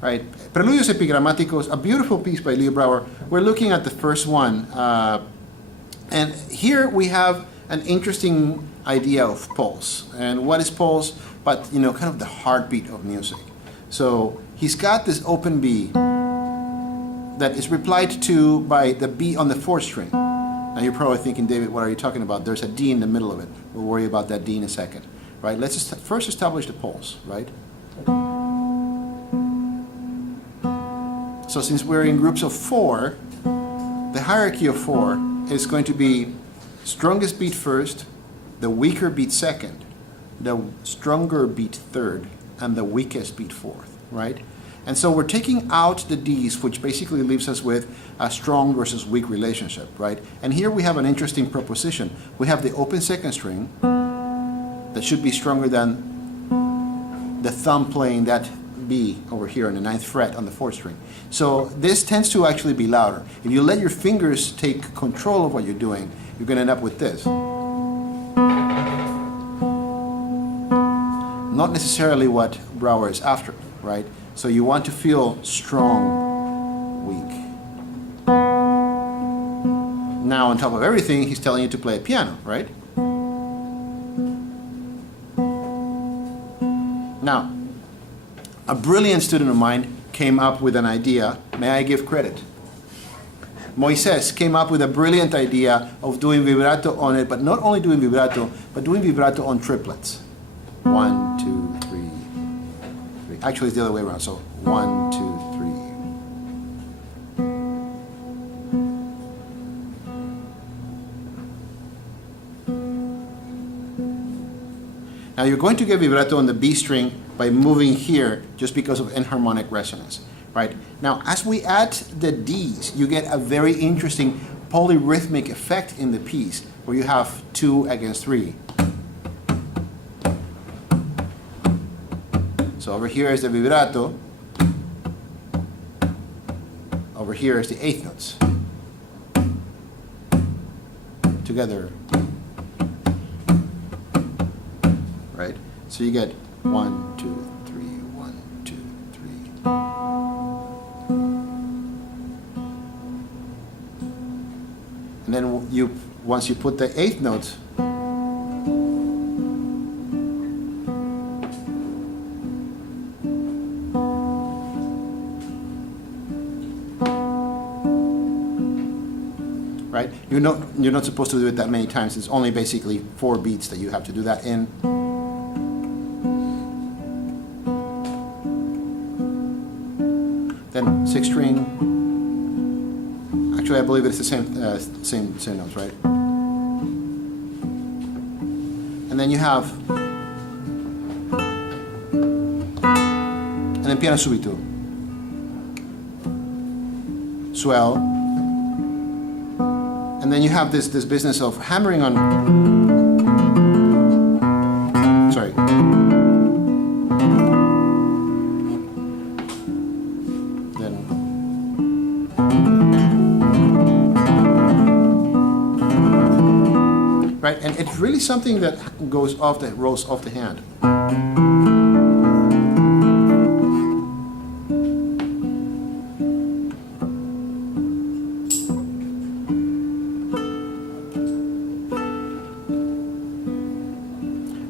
right? Preludios Epigramáticos, a beautiful piece by Leo Brouwer. We're looking at the first one. And here we have an interesting idea of pulse. And what is pulse? But, you know, kind of the heartbeat of music. So he's got this open B that is replied to by the B on the fourth string. Now you're probably thinking, David, what are you talking about? There's a D in the middle of it. We'll worry about that D in a second, right? Let's just first establish the pulse, right? So since we're in groups of 4, the hierarchy of 4 is going to be strongest beat first, the weaker beat second, the stronger beat third, and the weakest beat fourth, right? And so we're taking out the D's, which basically leaves us with a strong versus weak relationship, right? And here we have an interesting proposition. We have the open second string that should be stronger than the thumb playing that B over here on the 9th fret on the 4th string. So this tends to actually be louder. If you let your fingers take control of what you're doing, you're going to end up with this. Not necessarily what Brouwer is after, right? So you want to feel strong, weak. Now, on top of everything, he's telling you to play a piano, right? Now, a brilliant student of mine came up with an idea. May I give credit? Moises came up with a brilliant idea of doing vibrato on it, but not only doing vibrato, but doing vibrato on triplets. 1, 2, 3, 3. Actually, it's the other way around. So 1, 2, 3. Now you're going to get vibrato on the B string by moving here just because of enharmonic resonance, right? Now, as we add the D's, you get a very interesting polyrhythmic effect in the piece where you have 2 against 3. So over here is the vibrato. Over here is the 8th notes. Together. Right? So you get 1, 2, 3, 1, 2, 3. And then once you put the 8th note, right? You're not supposed to do it that many times. It's only basically 4 beats that you have to do that in. Then 6th string. Actually, I believe it's the same notes, right? And then you have, and then piano subito, swell, and then you have this business of hammering on. Sorry. Right, and it's really something that rolls off the hand.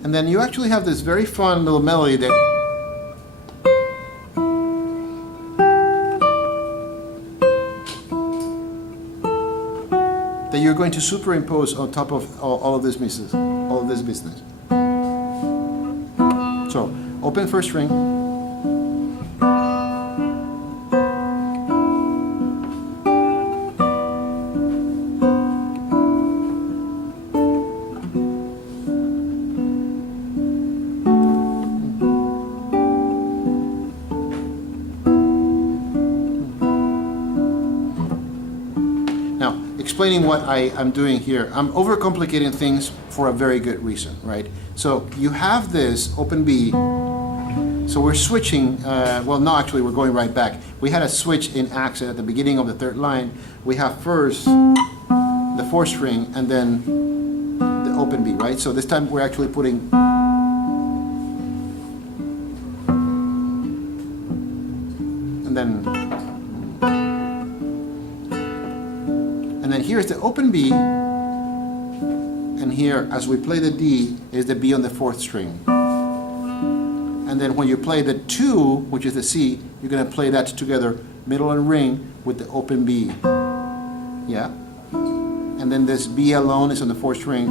And then you actually have this very fun little melody that you're going to superimpose on top of all of this business. So, open first string. Explaining what I'm doing here, I'm overcomplicating things for a very good reason, right? So you have this open B, so we're switching, well no, actually we're going right back. We had a switch in accent at the beginning of the 3rd line. We have first the 4th string and then the open B, right? So this time we're actually putting then here's the open B, and here, as we play the D, is the B on the 4th string. And then when you play the 2, which is the C, you're going to play that together, middle and ring, with the open B. Yeah? And then this B alone is on the 4th string.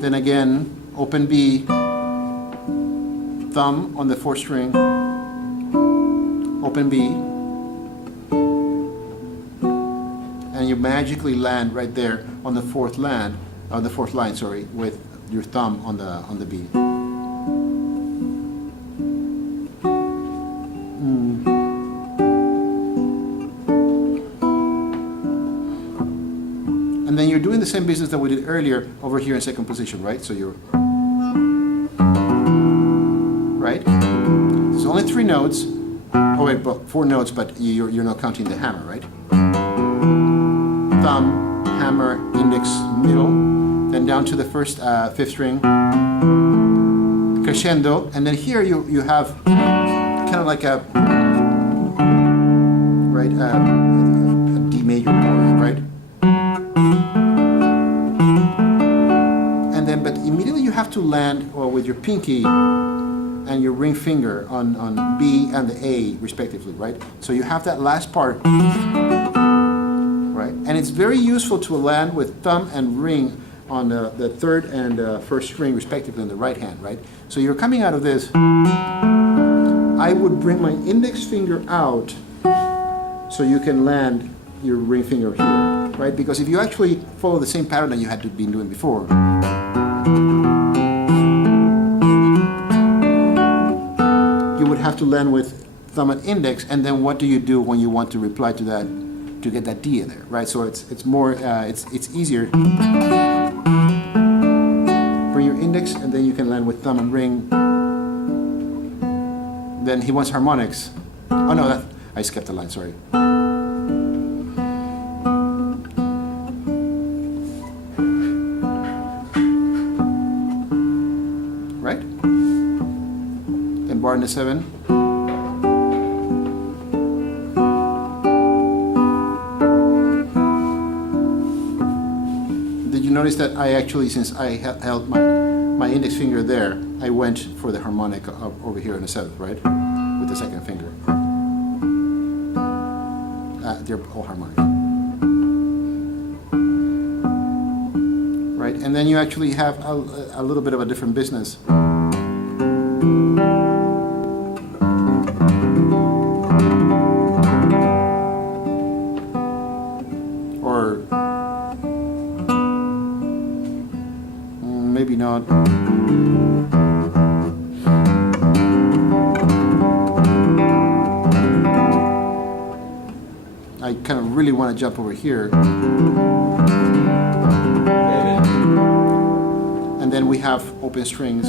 Then again, open B, thumb on the 4th string, open B, and you magically land right there on the 4th line, with your thumb on the B. And then you're doing the same business that we did earlier over here in 2nd position, right? So you're right. There's only 3 notes. Oh wait, but 4 notes, but you're not counting the hammer, right? Thumb, hammer, index, middle, then down to the 5th string, crescendo, and then here you have kind of like a D major chord, right? And then, but immediately you have to land with your pinky and your ring finger on B and the A respectively, right? So you have that last part, right? And it's very useful to land with thumb and ring on the 3rd and 1st string respectively on the right hand, right? So you're coming out of this. I would bring my index finger out so you can land your ring finger here, right? Because if you actually follow the same pattern that you had been doing before, you would have to land with thumb and index, and then what do you do when you want to reply to that, to get that D in there, right? So it's more, it's easier. Bring your index, and then you can land with thumb and ring. Then he wants harmonics. Oh no, I skipped a line, sorry. Right? Then bar in the 7. Did you notice that I actually, since I held my index finger there, I went for the harmonic over here in the 7th, right? With the 2nd finger. They're all harmonic. Right? And then you actually have a little bit of a different business. Or maybe not. I kind of really want to jump over here. And then we have open strings,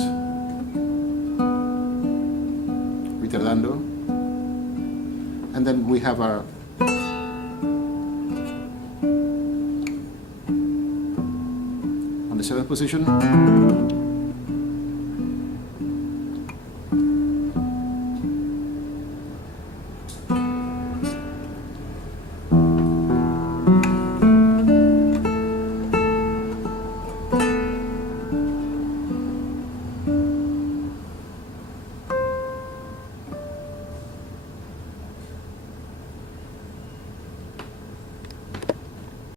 retardando. And then we have our on the 7th position.